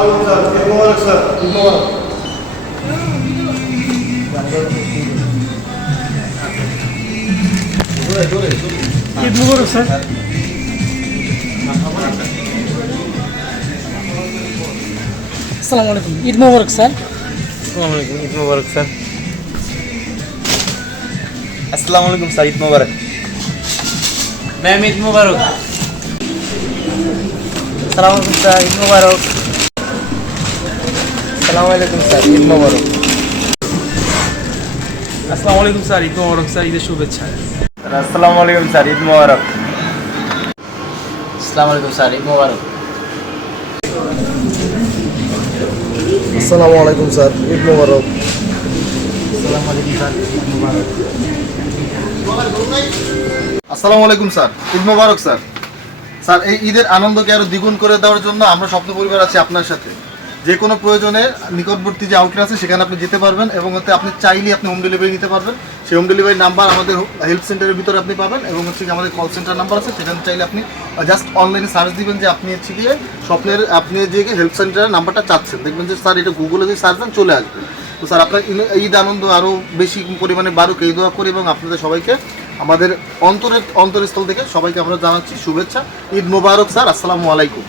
ঈদ মুবারক sir. আসসালামু আলাইকুম, ঈদ মুবারক sir. আসসালামু আলাইকুম, ঈদ মোবারক স্যার। আসসালামু আলাইকুম স্যার, ঈদ মোবারক। ম্যাম ঈদ মোবারক। আসসালামু আলাইকুম স্যার, ঈদ মোবারক। আসসালামু আলাইকুম স্যার, ঈদ মোবারক। আসসালামু আলাইকুম স্যার, ঈদ মোবারক স্যার, ঈদের শুভেচ্ছা। আসসালামু আলাইকুম স্যার, ঈদ মোবারক। আসসালামু আলাইকুম স্যার, ঈদ মোবারক। আসসালামু আলাইকুম স্যার, ঈদ মোবারক। আসসালামু আলাইকুম স্যার, ঈদ মোবারক স্যার। স্যার, এই ঈদের আনন্দকে আরো দ্বিগুণ করে দেওয়ার জন্য আমরা স্বপ্ন পরিবার আছি আপনার সাথে। যে কোনো প্রয়োজনে নিকটবর্তী যে আউটলেট আছে সেখানে আপনি যেতে পারবেন এবং হচ্ছে আপনি চাইলে আপনি হোম ডেলিভারি নিতে পারবেন। সেই হোম ডেলিভারি নাম্বার আমাদের হেল্প সেন্টারের ভিতরে আপনি পাবেন এবং হচ্ছে কি আমাদের কল সেন্টার নাম্বার আছে, সেখানে চাইলে আপনি জাস্ট অনলাইনে সার্চ দিবেন যে আপনি হচ্ছে গিয়ে স্বপ্নের আপনি যে হেল্প সেন্টারের নাম্বারটা চাচ্ছেন, দেখবেন যে স্যার এটা গুগলে যদি সার্চ দেন চলে আসবে। তো স্যার আপনার ঈদ আনন্দ আরও বেশি পরিমাণে বাড়ুক এই দোয়া করি এবং আপনাদের সবাইকে আমাদের অন্তরস্থল থেকে সবাইকে আমরা জানাচ্ছি শুভেচ্ছা। ঈদ মোবারক স্যার, আসসালামু আলাইকুম।